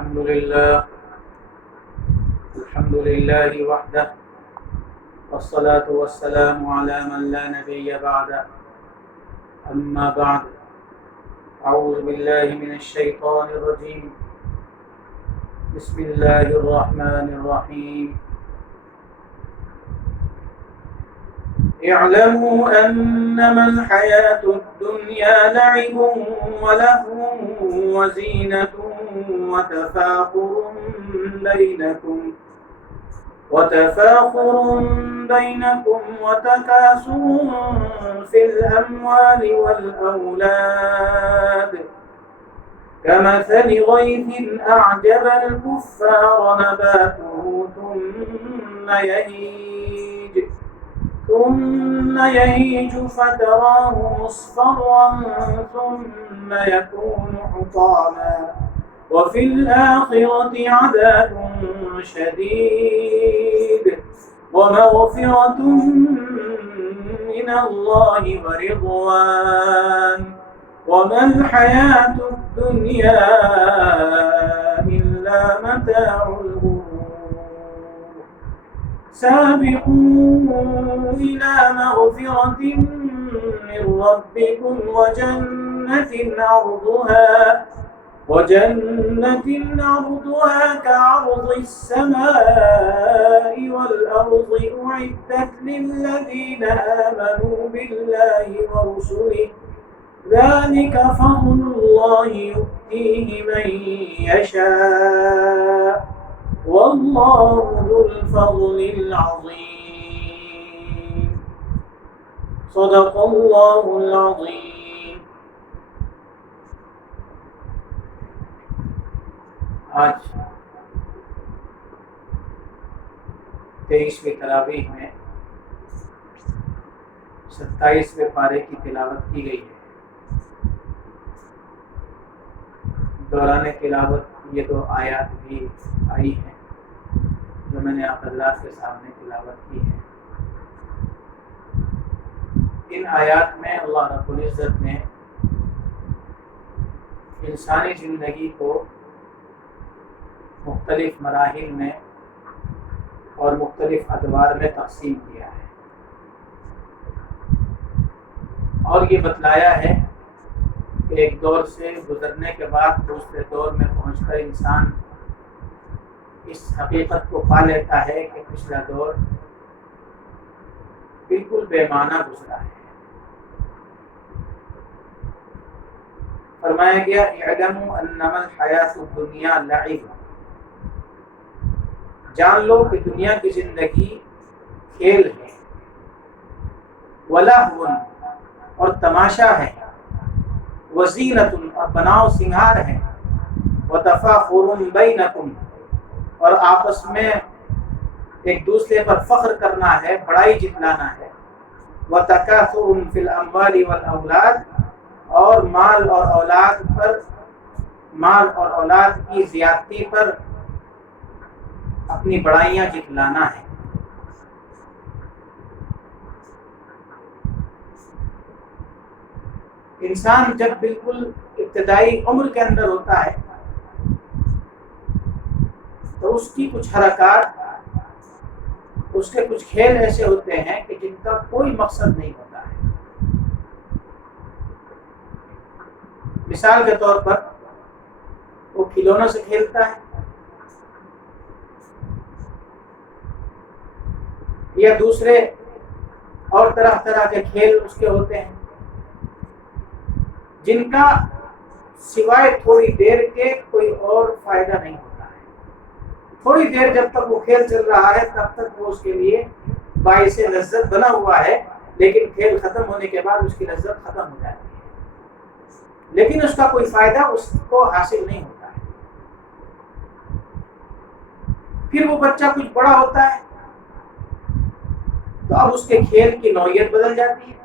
الحمد لله وحده والصلاة والسلام على من لا نبي بعده أما بعد أعوذ بالله من الشيطان الرجيم بسم الله الرحمن الرحيم اعلموا أنما الحياة الدنيا لعب ولهو وزينة وتفاخر بينكم وتكاثر في الأموال والأولاد كمثل غيث أعجب الكفار نباته ثم يهيج فتراه مصفرا ثم يكون حطاما وفي الآخرة عذاب شديد ومغفرة من الله ورضوان وما الحياة الدنيا إلا متاع الغرور سابقوا إلى مغفرة من ربكم وجنة عرضها كعرض السماء والأرض أعدت للذين آمنوا بالله ورسله ذلك فضل الله يؤتيه من يشاء والله ذو الفضل العظيم صدق الله العظيم. آج 23ویں تراویح میں 27ویں پارے کی تلاوت کی گئی ہے. دوران تلاوت یہ دو آیات بھی آئی ہیں جو میں نے آپ حضرات کے سامنے تلاوت کی ہے. ان آیات میں اللہ رب العزت نے انسانی زندگی کو مختلف مراحل میں اور مختلف ادوار میں تقسیم کیا ہے اور یہ بتلایا ہے کہ ایک دور سے گزرنے کے بعد دوسرے دور میں پہنچ کر انسان اس حقیقت کو پا لیتا ہے کہ پچھلا دور بالکل بے معنی گزرا ہے. فرمایا گیا اعلموا انما الحیاۃ الدنیا لعب، جان لو کہ دنیا کی زندگی کھیل ہے، ولہو اور تماشا ہے، وزینۃ اور بناؤ سنگھار ہے، وتفاخر بینکم اور آپس میں ایک دوسرے پر فخر کرنا ہے، بڑائی جتلانا ہے، وتکاثر فی الاموال والاولاد اور مال اور اولاد کی زیادتی پر اپنی بڑائیاں جتلانا ہے. انسان جب بالکل ابتدائی عمر کے اندر ہوتا ہے تو اس کی کچھ حرکات، اس کے کچھ کھیل ایسے ہوتے ہیں کہ جن کا کوئی مقصد نہیں ہوتا ہے. مثال کے طور پر وہ کھلونوں سے کھیلتا ہے یا دوسرے اور طرح طرح کے کھیل اس کے ہوتے ہیں جن کا سوائے تھوڑی دیر کے کوئی اور فائدہ نہیں ہوتا ہے. تھوڑی دیر جب تک وہ کھیل چل رہا ہے تب تک وہ اس کے لیے باعث لذت بنا ہوا ہے، لیکن کھیل ختم ہونے کے بعد اس کی لذت ختم ہو جاتی ہے، لیکن اس کا کوئی فائدہ اس کو حاصل نہیں ہوتا ہے. پھر وہ بچہ کچھ بڑا ہوتا ہے تو اب اس کے کھیل کی نوعیت بدل جاتی ہے.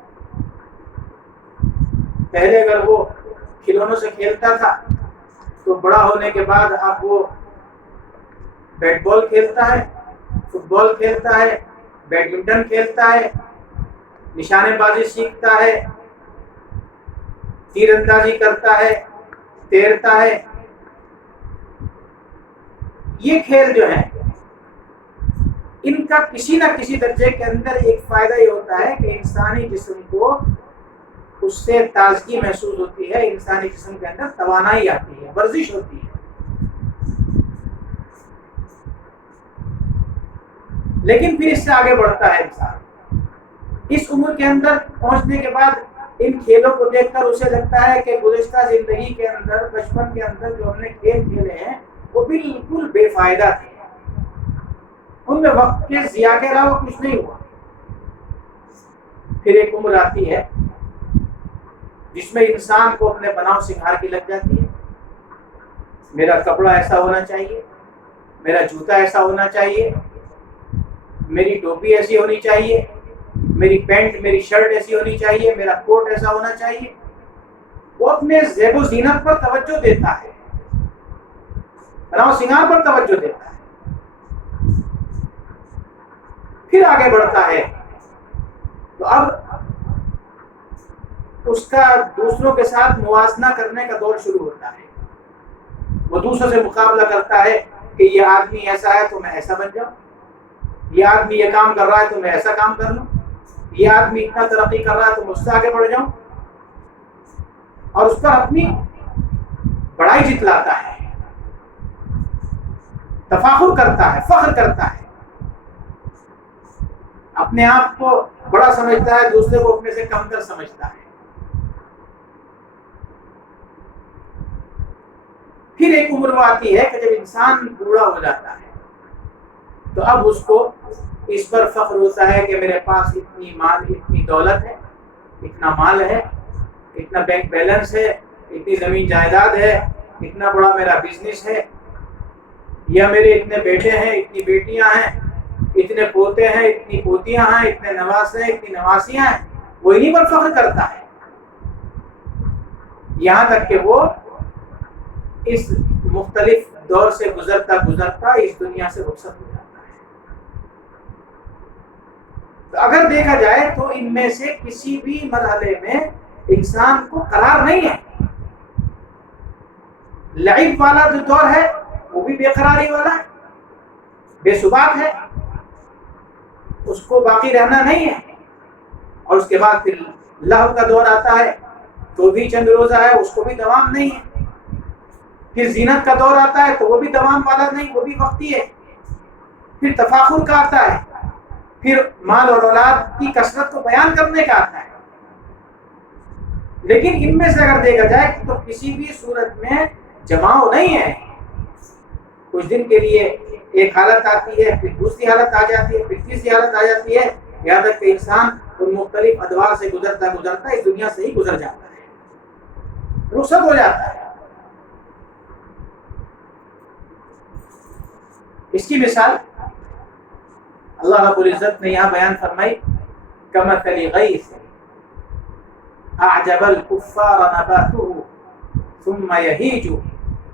پہلے اگر وہ کھلونوں سے کھیلتا تھا تو بڑا ہونے کے بعد اب وہ بیٹ بال کھیلتا ہے، فٹ بال کھیلتا ہے، بیڈمنٹن کھیلتا ہے، نشانے بازی سیکھتا ہے، تیر اندازی کرتا ہے، تیرتا ہے. یہ کھیل جو ہیں ان کا کسی نہ کسی درجے کے اندر ایک فائدہ یہ ہوتا ہے کہ انسانی جسم کو اس سے تازگی محسوس ہوتی ہے، انسانی جسم کے اندر توانائی آتی ہے، ورزش ہوتی ہے۔ لیکن پھر اس سے آگے بڑھتا ہے انسان، اس عمر کے اندر پہنچنے کے بعد ان کھیلوں کو دیکھ کر اسے لگتا ہے کہ گزشتہ زندگی کے اندر، بچپن کے اندر جو ہم نے کھیل کھیلے ہیں وہ بالکل بے فائدہ تھے، ان میں وقت کے ضیاع کے علاوہ کچھ نہیں ہوا۔ پھر ایک عمر آتی ہے جس میں انسان کو اپنے بناؤ سنگھار کی لگ جاتی ہے، میرا کپڑا ایسا ہونا چاہیے، میرا جوتا ایسا ہونا چاہیے، میری ٹوپی ایسی ہونی چاہیے، میری پینٹ میری شرٹ ایسی ہونی چاہیے، میرا کوٹ ایسا ہونا چاہیے۔ وہ اپنے زیب و زینت پر توجہ دیتا ہے، بناؤ سنگھار پر توجہ دیتا ہے۔ پھر آگے بڑھتا ہے تو اب اس کا دوسروں کے ساتھ موازنہ کرنے کا دور شروع ہوتا ہے، وہ دوسروں سے مقابلہ کرتا ہے کہ یہ آدمی ایسا ہے تو میں ایسا بن جاؤں، یہ آدمی یہ کام کر رہا ہے تو میں ایسا کام کر لوں، یہ آدمی اتنا ترقی کر رہا ہے تو مجھ سے آگے بڑھ جاؤں، اور اس پر اپنی بڑائی جتلاتا ہے، تفاخر کرتا ہے، فخر کرتا ہے، اپنے آپ کو بڑا سمجھتا ہے، دوسرے کو اپنے سے کم تر سمجھتا ہے۔ پھر ایک عمر وہ آتی ہے کہ جب انسان بوڑھا ہو جاتا ہے تو اب اس کو اس پر فخر ہوتا ہے کہ میرے پاس اتنی دولت ہے، اتنا مال ہے، اتنا بینک بیلنس ہے، اتنی زمین جائیداد ہے، اتنا بڑا میرا بزنس ہے، یا میرے اتنے بیٹے ہیں، اتنی بیٹیاں ہیں، اتنے پوتے ہیں، اتنی پوتیاں ہیں، اتنے نواسے ہیں، اتنی نواسیاں ہیں، وہ انہیں پر فخر کرتا ہے، یہاں تک کہ وہ اس مختلف دور سے گزرتا گزرتا اس دنیا سے رخصت ہو جاتا ہے۔ تو اگر دیکھا جائے تو ان میں سے کسی بھی مرحلے میں انسان کو قرار نہیں ہے۔ لعب والا جو دور ہے وہ بھی بے قراری والا ہے، بے ثبات ہے، اس کو باقی رہنا نہیں ہے، اور اس کے بعد پھر لہو کا دور آتا ہے تو بھی چند روزہ ہے، اس کو بھی دوام نہیں ہے۔ پھر زینت کا دور آتا ہے تو وہ بھی دوام والا نہیں، وہ بھی وقتی ہے۔ پھر تفاخر کا آتا ہے، پھر مال اور اولاد کی کثرت کو بیان کرنے کا آتا ہے۔ لیکن ان میں سے اگر دیکھا جائے تو کسی بھی صورت میں جماؤ نہیں ہے، کچھ دن کے لیے ایک حالت آتی ہے، پھر دوسری حالت آ جاتی ہے، پھر تیسری حالت آ جاتی ہے، یہاں تک کہ انسان ان مختلف ادوار سے گزرتا گزرتا اس دنیا سے ہی گزر جاتا ہے، رخصت ہو جاتا ہے۔ اس کی مثال اللہ رب العزت نے یہاں بیان فرمائی، کمثل غیث اعجب الکفار نباته ثم یہیج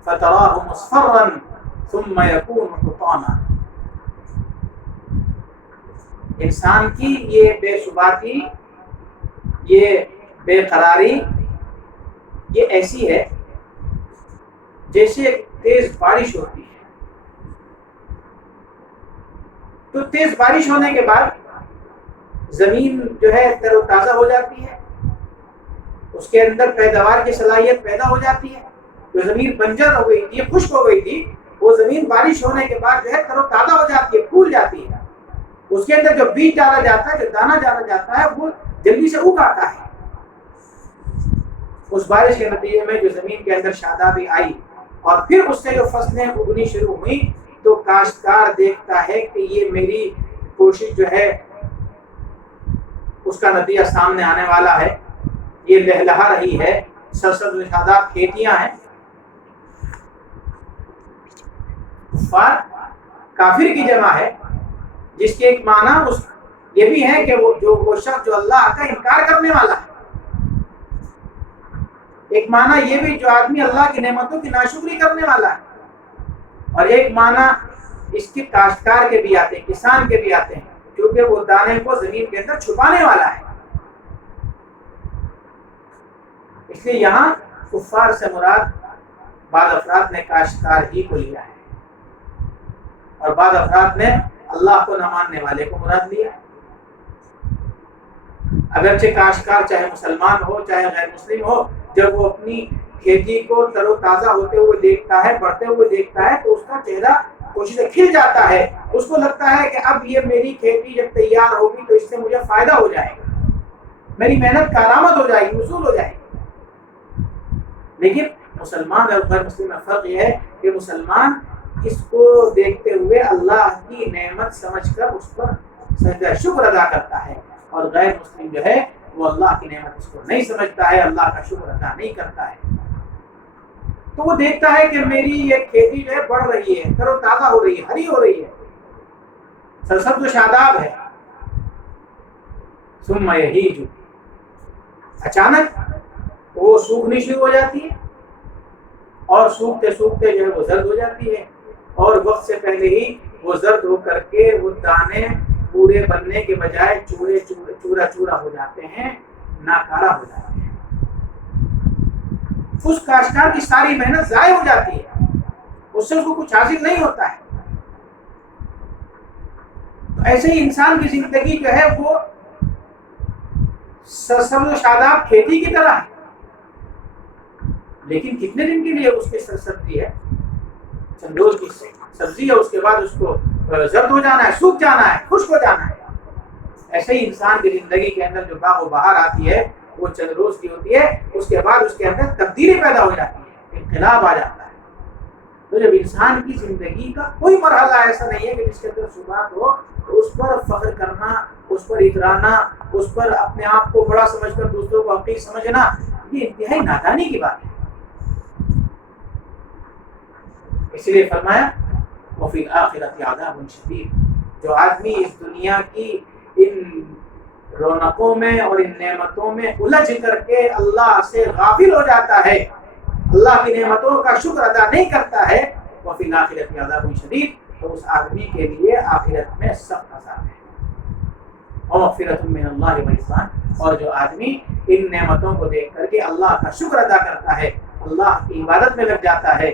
فتراه مصفرا ثم یکون حطاما۔ انسان کی یہ بے ثباتی، یہ بے قراری، یہ ایسی ہے جیسے تیز بارش ہوتی ہے، تو تیز بارش ہونے کے بعد زمین جو ہے تر و تازہ ہو جاتی ہے، اس کے اندر پیداوار کی صلاحیت پیدا ہو جاتی ہے۔ جو زمین بنجر ہو گئی تھی، خشک ہو گئی تھی، وہ زمین بارش ہونے کے بعد جو ہے تر و تازہ ہو جاتی ہے، پھول جاتی ہے، اس کے اندر جو بیج ڈالا جاتا ہے، جو دانہ ڈالا جاتا ہے، وہ جلدی سے اگ آتا ہے۔ اس بارش کے نتیجے میں جو زمین کے اندر شادابی آئی اور پھر اس سے جو فصلیں اگنی شروع ہوئی، تو کاشتکار دیکھتا ہے کہ یہ میری کوشش جو ہے اس کا نتیجہ سامنے آنے والا ہے، یہ لہلہا رہی ہے، سرسبز و شاداب کھیتیاں ہیں۔ کفار کافر کی جمع ہے، جس کے ایک معنی یہ بھی ہے کہ وہ شخص جو اللہ کا انکار کرنے والا ہے، ایک معنی یہ بھی جو آدمی اللہ کی نعمتوں کی ناشکری کرنے والا ہے، اور ایک معنی اس کے کاشتکار کے بھی آتے ہیں، کسان کے بھی آتے ہیں، کیونکہ وہ دانے کو زمین کے اندر چھپانے والا ہے۔ اس لیے یہاں کفار سے مراد بعض افراد نے کاشتکار ہی کو لیا ہے۔ اور بعض افراد نے اللہ کو نہ ماننے والے کو مراد لیا۔ اگرچہ کاشتکار چاہے مسلمان ہو چاہے غیر مسلم ہو، جب وہ اپنی کھیتی کو تر و تازہ ہوتے ہوئے دیکھتا ہے، بڑھتے ہوئے دیکھتا ہے، تو اس کا چہرہ خوشی سے کھل جاتا ہے۔ اس کو لگتا ہے کہ اب یہ میری کھیتی جب تیار ہوگی تو اس سے مجھے فائدہ ہو جائے گا، میری محنت کارآمد ہو جائے گی، وصول ہو جائے گی۔ لیکن مسلمان اور غیر مسلم میں فرق یہ ہے کہ مسلمان اس کو دیکھتے ہوئے اللہ کی نعمت سمجھ کر اس پر سجدہ شکر ادا کرتا ہے، اور غیر مسلم جو ہے وہ اللہ کی نعمت اس کو نہیں سمجھتا ہے، اللہ کا شکر ادا نہیں کرتا ہے۔ تو وہ دیکھتا ہے کہ میری یہ کھیتی جو ہے بڑھ رہی ہے، تر و تازہ ہو رہی ہے، ہری ہو رہی ہے، سرسبز و شاداب ہے، ثم یہیج، اچانک وہ سوکھنی شروع ہو جاتی ہے، اور سوکھتے سوکھتے جو ہے وہ زرد ہو جاتی ہے، اور وقت سے پہلے ہی وہ زرد ہو کر کے وہ دانے پورے بننے کے بجائے چورا چورا ہو جاتے ہیں، ناکارہ ہو جاتے ہیں۔ اس کاشتکار کی ساری محنت ضائع ہو جاتی ہے، اس سے اس کو کچھ حاصل نہیں ہوتا ہے۔ تو ایسے ہی انسان کی زندگی جو ہے وہ سرسبز و شاداب کھیتی کی طرح ہے، لیکن کتنے دن کے لیے اس کی سرسبزی ہے؟ چند روز کی سبزی ہے، اس کے بعد اس کو زرد ہو جانا ہے، سوکھ جانا ہے، خشک ہو جانا ہے۔ ایسے ہی انسان کی زندگی کے اندر جو باغ و بہار آتی ہے وہ چند روز کی ہوتی ہے، اس کے بعد اس کے اندر تبدیلی پیدا ہو جاتی ہے، انقلاب آ جاتا ہے۔ تو جب انسان کی زندگی کا کوئی مرحلہ ایسا نہیں ہے کہ جس کے اندر ثبات ہو، تو اس پر فخر کرنا، اس پر اترانا، اس پر اپنے آپ کو بڑا سمجھ کر دوسروں کو حقیر سمجھنا، یہ انتہائی نادانی کی بات ہے۔ اس لیے فرمایا وفی الآخرۃ عذاب شدید، جو آدمی اس دنیا کی ان رونقوں میں اور ان نعمتوں میں الجھ کر کے اللہ سے غافل ہو جاتا ہے، اللہ کی نعمتوں کا شکر ادا نہیں کرتا ہے، وفی الآخرۃ عذاب شدید، تو اس آدمی کے لیے آخرت میں سخت عذاب ہے۔ اور مغفرۃ من اللہ ورضوان، اور جو آدمی ان نعمتوں کو دیکھ کر کے اللہ کا شکر ادا کرتا ہے، اللہ کی عبادت میں لگ جاتا ہے،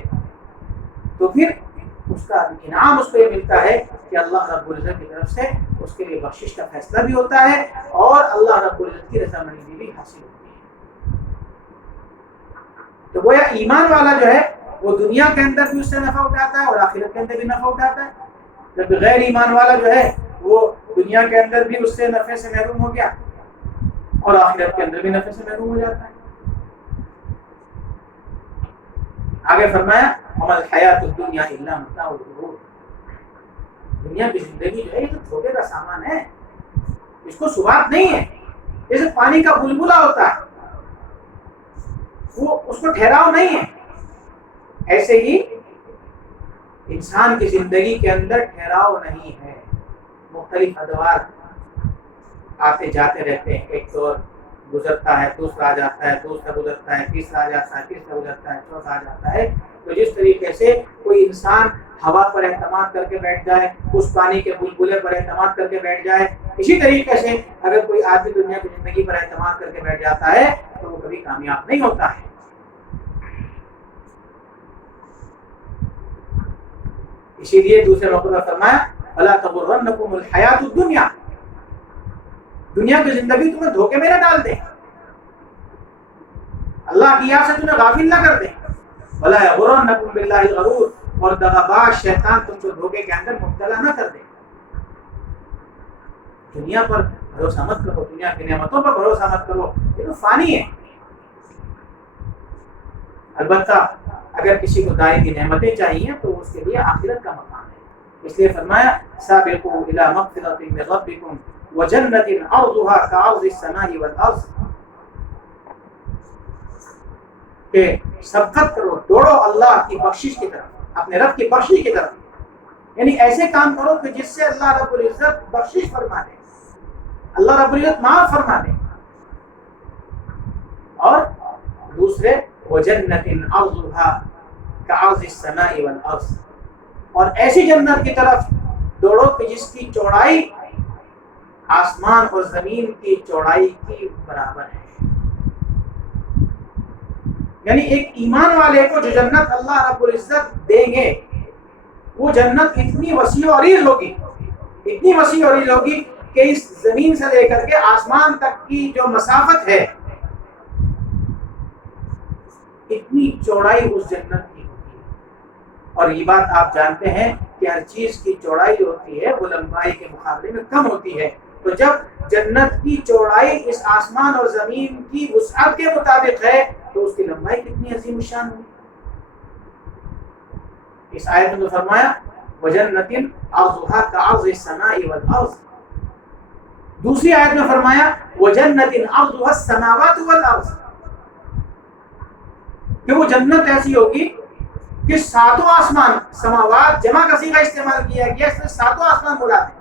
تو پھر اس کا انعام اس کو یہ ملتا ہے کہ اللہ رب العزت کی طرف سے اس کے لیے بخشش کا فیصلہ بھی ہوتا ہے، اور اللہ رب العزت کی رضامندی بھی حاصل ہوتی ہے۔ تو گویا ایمان والا جو ہے وہ دنیا کے اندر بھی اس سے نفع اٹھاتا ہے اور آخرت کے اندر بھی نفع اٹھاتا ہے، جب غیر ایمان والا جو ہے وہ دنیا کے اندر بھی اس سے نفع سے محروم ہو گیا اور آخرت کے اندر بھی نفع سے محروم ہو جاتا ہے۔ آگے فرمایا وما الحیات الدنیا الا متاع الغرور، دنیا کی زندگی جو ہے یہ تو دھوکے کا سامان ہے، اس کو ثبات نہیں ہے، جیسے پانی کا بلبلہ ہوتا ہے، وہ اس کو ٹھہراؤ نہیں ہے، ایسے ہی انسان کی زندگی کے اندر ٹھہراؤ نہیں ہے، مختلف ادوار آتے جاتے رہتے ہیں، ایک دور گزرتا ہے، دوسرا آ جاتا ہے، دوسرا گزرتا ہے، تیسرا آ جاتا ہے، تیسرا گزرتا ہے، چوتھا آ جاتا ہے۔ تو جس طریقے سے کوئی انسان ہوا پر اعتماد کر کے بیٹھ جائے، اس پانی کے بلبلے پر اعتماد کر کے بیٹھ جائے، اسی طریقے سے اگر کوئی آدمی دنیا کی زندگی پر اعتماد کر کے بیٹھ جاتا ہے تو وہ کبھی کامیاب نہیں ہوتا ہے۔ اسی لیے دوسرے موقع پر فرمایا فَلَا تَغُرَّنَّكُمُ الْحَيَاةُ الدُّنْيَا، دنیا کی زندگی تمہیں دھوکے میں نہ ڈال دے، اللہ کی یاد سے تمہیں غافل نہ کر دے، وَلَا يَغُرَّنَّكُمْ بِاللَّهِ الْغَرُورُ، اور دغاباز شیطان تم کو دھوکے کے اندر مبتلا نہ کر دے۔ دنیا پر بھروسہ مت کرو، دنیا کی نعمتوں پر بھروسہ مت کرو، یہ تو فانی ہے۔ البتہ اگر کسی کو دائمی نعمتیں چاہیے تو اس کے لیے آخرت کا مقام ہے، اس لیے فرمایا سابقوا الی مغفرۃ من ربکم وجنۃ عرضها كعرض السماء والارض، کہ سبقت کرو، دوڑو اللہ کی بخشش کی طرف، اپنے رب کی بخشش کی طرف، یعنی ایسے کام کرو کہ جس سے اللہ رب العزت بخشش فرما دے، اللہ رب العزت معاف فرما دے، اور دوسرے وجنۃ عرضها كعرض السماء والارض، اور ایسی جنت کی طرف دوڑو کہ جس کی چوڑائی آسمان اور زمین کی چوڑائی کی برابر ہے۔ یعنی ایک ایمان والے کو جو جنت اللہ رب العزت دیں گے وہ جنت اتنی وسیع و عریض ہوگی، اتنی وسیع و عریض ہوگی کہ اس زمین سے لے کر کے آسمان تک کی جو مسافت ہے اتنی چوڑائی اس جنت کی ہوگی۔ اور یہ بات آپ جانتے ہیں کہ ہر چیز کی چوڑائی ہوتی ہے وہ لمبائی کے مقابلے میں کم ہوتی ہے، تو جب جنت کی چوڑائی اس آسمان اور زمین کی وسعت کے مطابق ہے تو اس کی لمبائی کتنی عظیم الشان ہوگی۔ اس آیت میں فرمایا وجنت عرضها كعرض السماء والارض، دوسری آیت میں فرمایا وجنت عرضها السماوات والارض، کہ وہ جنت ایسی ہوگی کہ ساتوں آسمان، سماوات جمع کا صیغہ استعمال کیا گیا، اس میں ساتوں آسمان مراد ہے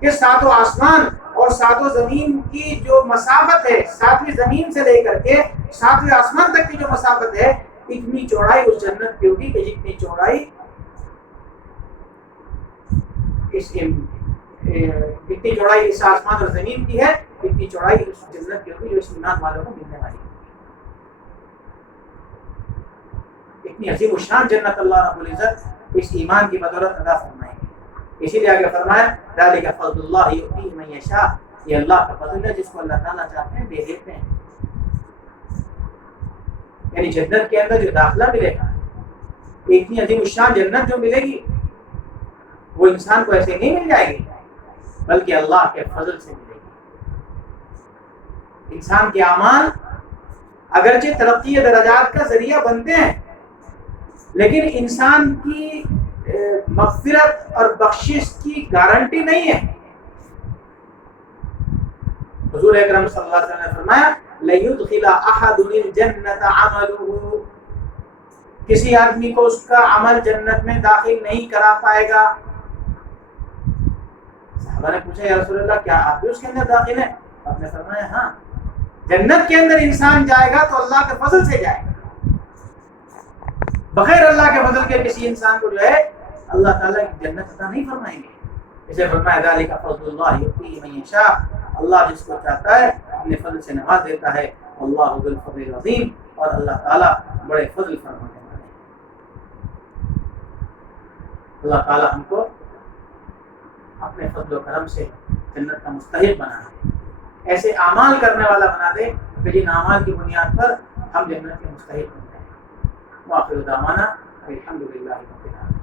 کہ ساتوں آسمان اور ساتوں زمین کی جو مسافت ہے، ساتویں زمین سے لے کر کے ساتویں آسمان تک کی جو مسافت ہے اتنی چوڑائی اس جنت کی ہوگی کہ جتنی چوڑائی اتنی چوڑائی اس آسمان اور زمین کی ہے اتنی چوڑائی اس جنت کی ہوگی جو اس ایمان والوں کو ملنے والی ہے۔ اتنی عظیم الشان جنت اللہ رب العزت اس ایمان کی بدولت عطا فرمائیں گے۔ اسی لیے آگے فرمایا ذالک فضل اللہ یؤتیہ من یشاء، یہ اللہ کا فضل ہے جس کو اللہ تعالیٰ چاہتے ہیں دے دیتے ہیں۔ یعنی جنت کے اندر جو داخلہ ملے گا، اتنی عظیم الشان جنت جو ملے گی وہ انسان کو ایسے نہیں مل جائے گی بلکہ اللہ کے فضل سے ملے گی۔ انسان کے اعمال اگرچہ ترقی درجات کا ذریعہ بنتے ہیں لیکن انسان کی مغفرت اور بخشش کی گارنٹی نہیں ہے۔ حضور اکرم صلی اللہ علیہ وسلم نے فرمایا لَيُدْخِلَ أَحَدٌ الْجَنَّةَ عَمَلُهُ، کسی آدمی کو اس کا عمل جنت میں داخل نہیں کرا پائے گا۔ صحابہ نے پوچھا یا رسول اللہ کیا آپ بھی اس کے اندر داخل ہیں؟ آپ نے فرمایا ہاں، جنت کے اندر انسان جائے گا تو اللہ کے فضل سے جائے گا، بغیر اللہ کے فضل کے کسی انسان کو جو ہے اللہ تعالیٰ کی جنت عطا نہیں فرمائیں گے۔ اسے فرمایا ذالک فضل اللہ یؤتیہ من یشاء، اللہ جس کو چاہتا ہے اپنے فضل سے نواز دیتا ہے، واللہ ذو الفضل العظیم، اور اللہ تعالیٰ بڑے فضل فرمانے والے ہیں۔ اللہ تعالیٰ ہم کو اپنے فضل و کرم سے جنت کا مستحق بنا دے، ایسے اعمال کرنے والا بنا دے کہ جن اعمال کی بنیاد پر ہم جنت کے مستحق بنتے ہیں۔ وآخر دعوانا الحمد للہ رب العالمین۔